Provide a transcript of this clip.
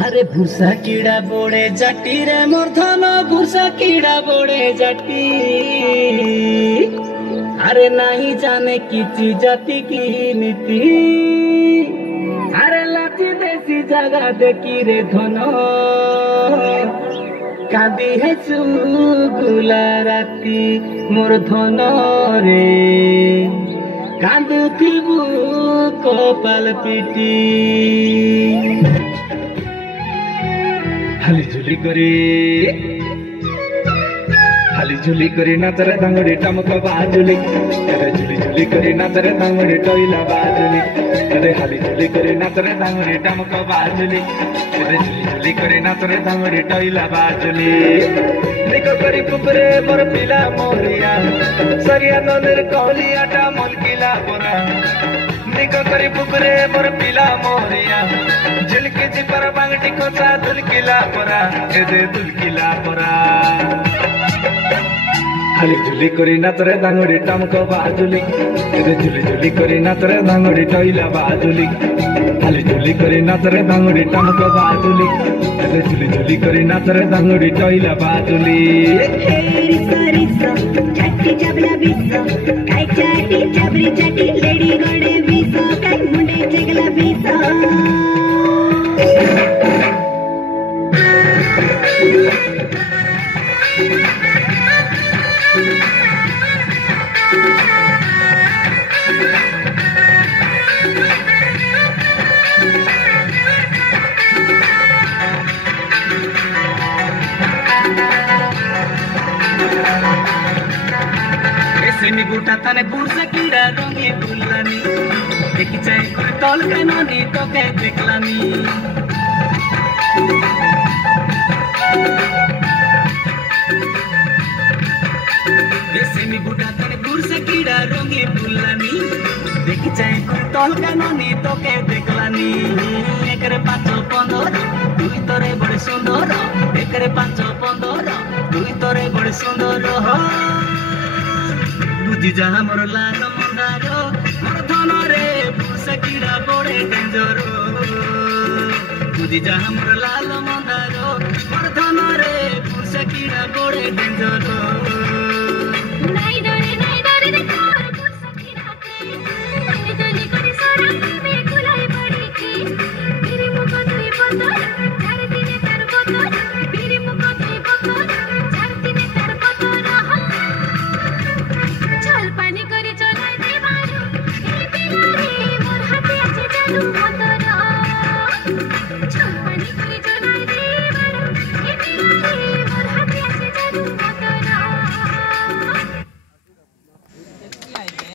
আরে ভুসা কিড়া বড়ে জাটি রে মোর ধন ভুসা কিড়া বড়ে জাটি আরে নাই জানে কিচি জাতি কি নীতি আরে লাচি দেশি জাগা দেখি রে ধন কাঁদি হেসু গুলা রাতি মোর ধন রে কাঁদুথিবু কপাল পিটি হালি ঝুলি করে নাচরে দাঙ্গড়ি টমক বাজুলি আরে ঝুলি ঝুলি করে নাচরে দাঙ্গড়ি টইলা বাজুলি আরে হালি ঝুলি করে নাচরে দাঙ্গড়ি টমক বাজুলি আরে ঝুলি ঝুলি করে নাচরে দাঙ্গড়ি টইলা বাজুলি নিকো করি কুপরে মোর পিলা মোরিয়া সরিয়া ননের কলিয়াটা মলকিলা পরা নিকো করি কুপরে মোর পিলা মোরিয়া ঝুলকি জিপার বাংটি কোসা দুলকিলা পরা এদে দুলকিলা পরা হালি ঝুলি করে নাচরে দাঙ্গড়ি টমক বাজুলি এদে ঝুলি ঝুলি করে নাচরে দাঙ্গড়ি টইলা বাজুলি হালি ঝুলি করে নাচরে দাঙ্গড়ি টমক বাজুলি এদে ঝুলি ঝুলি করে নাচরে দাঙ্গড়ি টইলা বাজুলি चाटी चाबला बिसो काय चाटी चाबरी चाटी लेडी गडे बिसो काय मुंडे चगला बिसो सेमी गुटा तने बुरसा कीड़ा रंगे बुलानी देखी चाहे कोई तौल के नदी तो के देखलानी सेमी गुटा तने बुरसा कीड़ा रंगे बुलानी देखी चाहे कोई तौल के नदी तो के देखलानी एकरे 5-15 তুই তোরে বড় সুন্দর একরে 5-15 তুই তোরে বড় সুন্দর বুঝি যাহা মোর লাল মন্দার মোর ধন রে ভুসা কিড়া বড়ে ডেঞ্জর বুঝি যাহা মোর লাল মন্দার মোর ধন রে ভুসা কিড়া বড়ে ডেঞ্জর নাই ডরে রে তোর ভুসা কিড়াতে তনি তনি করে সরা মে কুলাই পড়িকি বিরি মুখ তুই বদল চার দিনে তার বদল বিরি মুখ তুই বদল চার দিনে তার বদল চল পানি করে চলাই দে মারু এই পিলারে মোর হাতে আছে জাদু মতর চল পানি করে চলাই